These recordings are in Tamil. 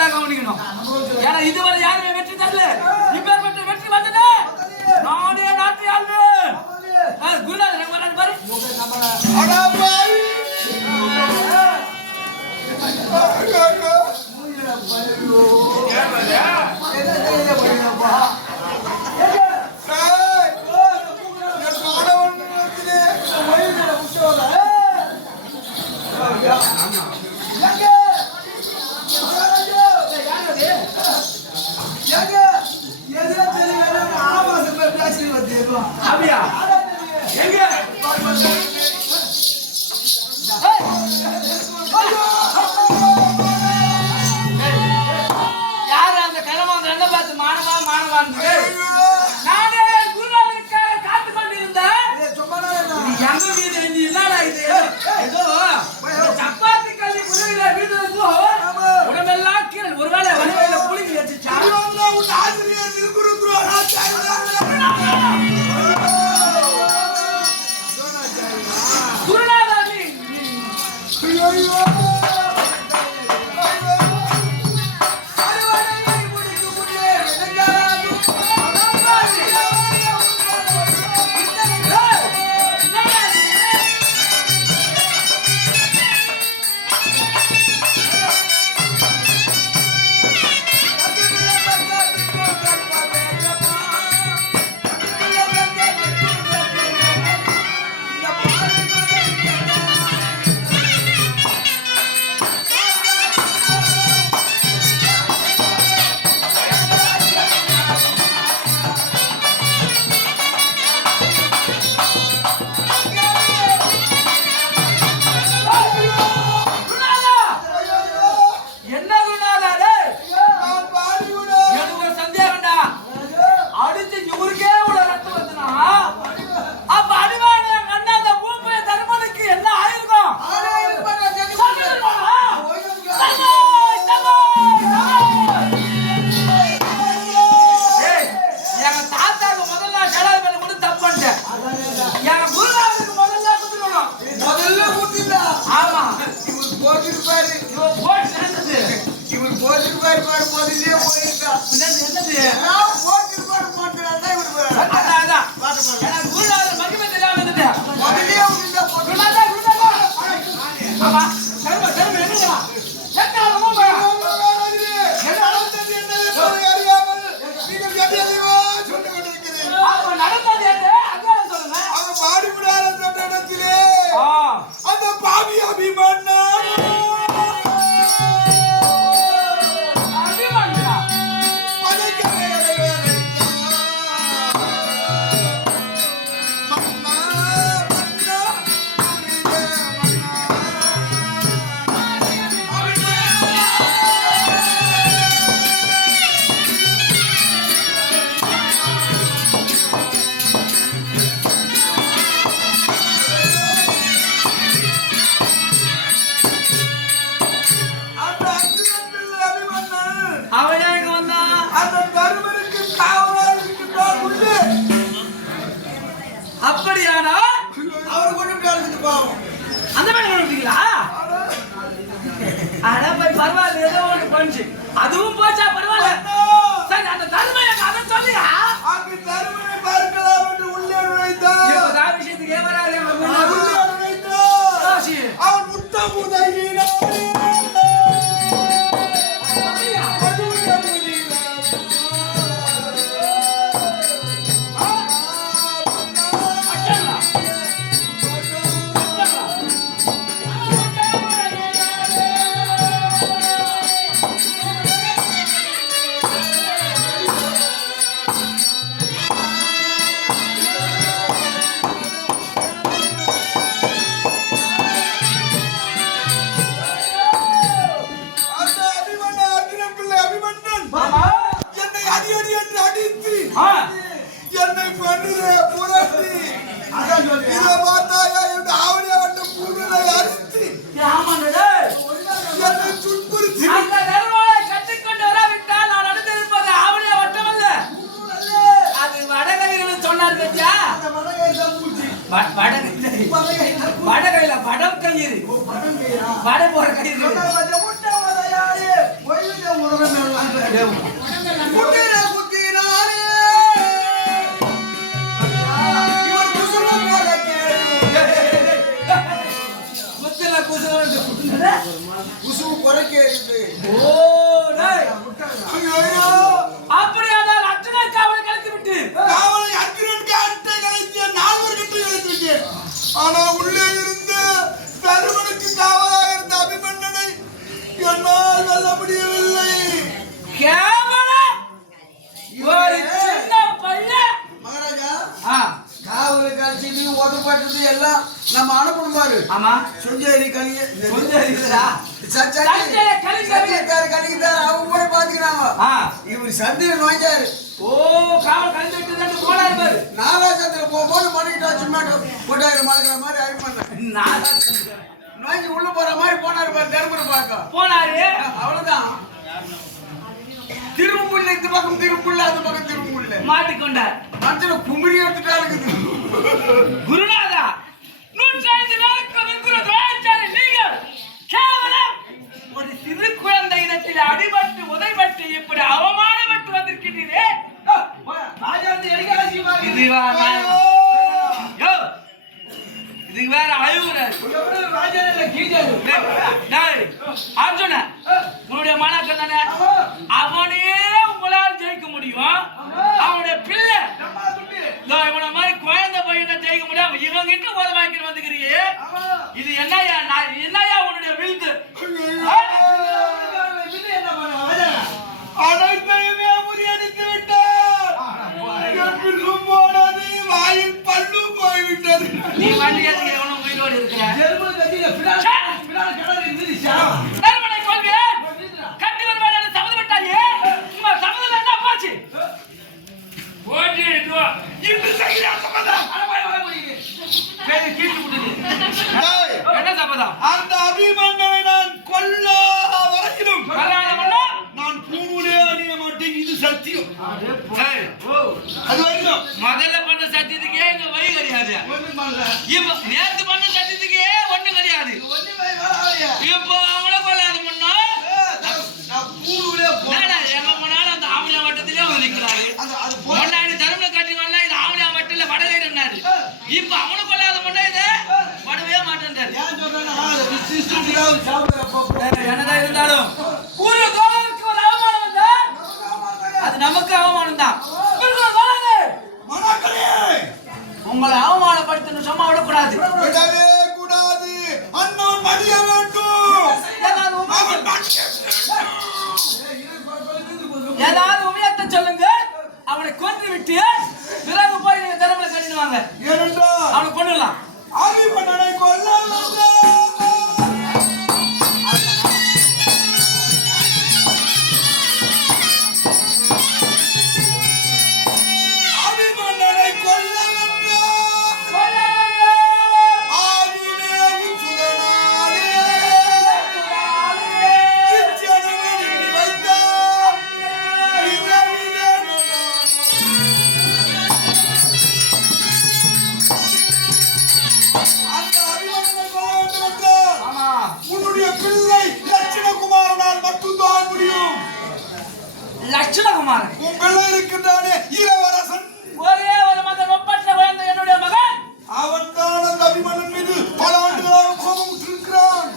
நல்லா கவனிக்கணும். ஏன்னா இதுவரை யாருமே வெற்றி தரல. இப்பேற்பட்ட வெற்றி வந்தது நானே நாட்டு ஆளு. குருநாதர் வரான்னு பாரு. அப்படியானா அவர் கொண்டு அந்த மாதிரி கொடுத்தீங்களா? ஆனா போய் பரவாயில்ல, ஏதோ ஒன்று பண்ணுச்சு. அதுவும் போச்சா பரவாயில்ல. சரி, அந்த தருமை அதை சொல்லியா? அங்கு தருமனை பார்க்கலாம் என்று உள்ளே நுழைத்தான். விஷயத்துக்கு ஏவராது அவன் முத்தம் உதவினான். என்னை பண்ணுற புரட்டி இதை பார்த்தாயா என்று ஆவணிய வட்ட பூமியை அறுத்து என்னை துன்புறுத்தி கற்றுக்கொண்டு வராவிட்டால் நான் நடந்திருப்பது ஆவணிய வட்டமல்ல, அது வடகவிகள் சொன்னார். பத்தியா வடகையில வடம் கயிறு வட போற கயிறு போயிட்டு உடனே குட்டினா குட்டினாலே இவர் குசுல போல முத்தல குசுல குசு குறைக்கிறது ஓ டேய் ஐயோ அப்படியானால் அர்ஜுனை காவல் கலத்தி விட்டு காவலை அர்ஜுனனுக்கு அட்டை கலைத்திய நால்வர் கட்டு கலைத்து ஆனா உள்ளே இருந்து தருமனுக்கு காவலாக இருந்த அபிமன்னனை என்னால் வெல்ல முடியவில்லை. கேவலம் ஒரு சின்ன பையன் மகாராஜா ஆ காவலை கலைச்சி ஒதுப்பட்டது எல்லாம் நம்ம அனுப்பணும் பாரு. ஆமா சுஞ்சேரி கலிய இருக்குதா சஞ்சய கலிக்கிறார் அவங்க கூட பாத்துக்கிறாங்க. ஆ இவர் சந்திரன் வாங்கிட்டாரு. ஓ காவல் கலத்தி விட்டு போனாரு பாரு நாராசந்திர போகும்போது மணிக்கிட்டா சும்மா கொட்டாயிரம் மணிக்கிற மாதிரி அழிப்பண்ண நாதா நோய்க்கு உள்ள போற மாதிரி போனாரு பாரு தர்மர் பார்க்க போனாரு அவ்வளவுதான். திரும்புள்ள இந்த பக்கம் திரும்புள்ள அந்த பக்கம் திரும்புள்ள மாட்டிக்கொண்டார் மனசுல கும்பிடி எடுத்துட்டா இருக்குது. குருநாதா 105 நாளுக்கு விற்கிற துரோகச்சாரி நீங்கள் கேவலம் ஒரு சிறு குழந்தை இடத்தில் அடிபட்டு உதைபட்டு இப்படி அவமானப்பட்டு வந்திருக்கிறீரே இதுக்கு வேற அழுகுறாரு அர்ஜுன உன்னுடைய மாணாக்கர் தானே அவனே உங்களால் ஜெயிக்க முடியும் அவனுடைய பிள்ளை இவனை மாதிரி குழந்தை பையனை ஜெயிக்க முடியும் இவங்கிட்ட போத வாங்கிட்டு வந்துக்கிறியே இது என்னையா என்னையா உன்னுடைய விழுது அனைத்தையுமே முறியடித்து விட்டார். போனது வாயில் பல்லு போய்விட்டது. நீ வண்டி எதுக்கு எவனும் உயிரோடு இருக்கிற கட்டி வருவாங்க சம்மதம் விட்டாயே உங்க சம்மதம் என்ன போச்சு என்ன சம்மதம் அந்த அபிமன்னனை நான் கொல்ல வரையிலும் நான் பூணூலே அணிய மாட்டேன். இது சத்தியம். அது வரைக்கும் முதல்ல பண்ண சத்தியத்துக்கே இங்க வழி கிடையாது இப்ப நேத்து பண்ண சத்தியத்துக்கே ஒண்ணும் கிடையாது இப்போ அவங்கள கொள்ளாத முன்னா எங்க போனாலும் அந்த ஆவணியா வட்டத்திலே அவர் நிற்கிறாரு முன்னாடி தரும கட்டினால இது ஆவணியா வட்டில வடவேறாரு இப்ப அவனு கொள்ளாத முன்னா இதை வடவே மாட்டேன்றாரு என்னதான் இருந்தாலும் ஒரு தோழருக்கு ஒரு அவமானம் வந்தா அது நமக்கு அவமானம் தான் உங்களை அவமானப்படுத்தணும் சும்மா விடக்கூடாது விடவே கூடாது. அண்ணன் மடிய வேண்டும். ஏதாவது உண்மையத்தை சொல்லுங்க அவனை கொன்று விட்டு பிறகு போய் நீங்க தரமலை கட்டிடுவாங்க ஏனென்றால் அவனை கொண்டுலாம் அபிமன்னனை கொல்ல லட்சுமணகுமாரன் உன் பிள்ளை இருக்கின்றானே இளவரசன் ஒரே ஒரு மகன் ஒப்பற்ற குழந்தை என்னுடைய மகன் அவன் தான் அந்த அபிமன்னன் மீது பல ஆண்டுகளாக கோபம் இருக்கிறான்.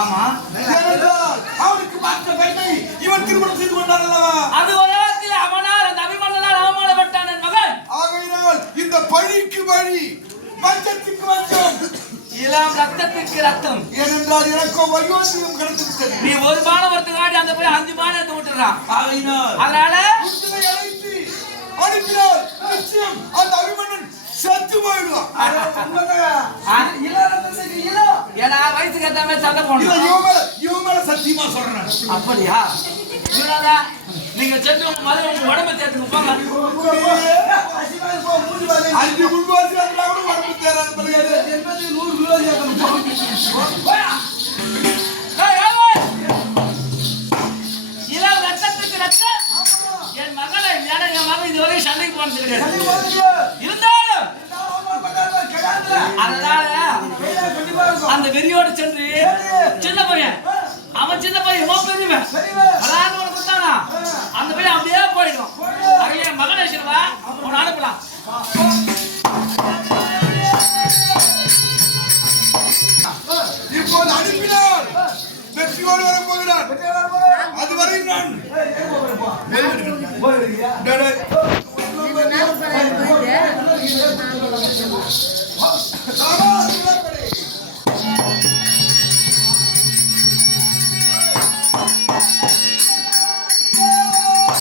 ஆமா ஏனென்றால் அவனுக்கு பார்த்த பெண்ணை இவன் திருமணம் செய்து கொண்டான் அல்லவா? அது ஒரு இடத்தில் அவனால் அந்த அபிமன்னனால் அவமானப்பட்டான் என் மகன் ஆகையினால் இந்த பழிக்கு பழி வஞ்சத்துக்கு வஞ்சம் இளம் ரத்தத்துக்கு ரத்தம் ஏனென்றால் எனக்கோ வையோசியம் கிடைத்து விட்டது. நீ ஒரு பானவரத்துக்கு ஆடி அந்த போய் 5 பானை எடுத்து விட்டுறான் ஆகையினால் அதனால உத்தனை அழைத்து அனுப்பினால் நிச்சயம் அந்த அபிமன்னன் செத்து போயிடுவான். ஏன்னா வயசுக்கு ஏற்ற மாதிரி சண்டை போடணும் இவன் மேல சத்தியமா சொல்றேன். அப்படியா இவனாதா நீங்க செத்து மதுரை உடம்பு சேர்த்துக்கு போங்க 5 முன்வாசி கூட உடம்பு தேராது. 100 கிலோ இளம் ரத்தத்துக்கு ரத்தம் என் மகனை என் மகன் இதுவரை சண்டைக்கு போனது கிடையாது இருந்தாலும் அதனால அந்த வெறியோடு சென்று சின்ன பையன் அவன் சின்ன பையன் இவன் பெரியவன் அதான் உனக்கு கொடுத்தானா அந்த பையன் அப்படியே போயிடும் அங்கே மகனேஸ்வரவா உன்னை அனுப்பலாம் இப்போது அனுப்பினால் வெற்றியோடு வர போகிறார் அதுவரை நான் இது நாள் பரவாயில்லை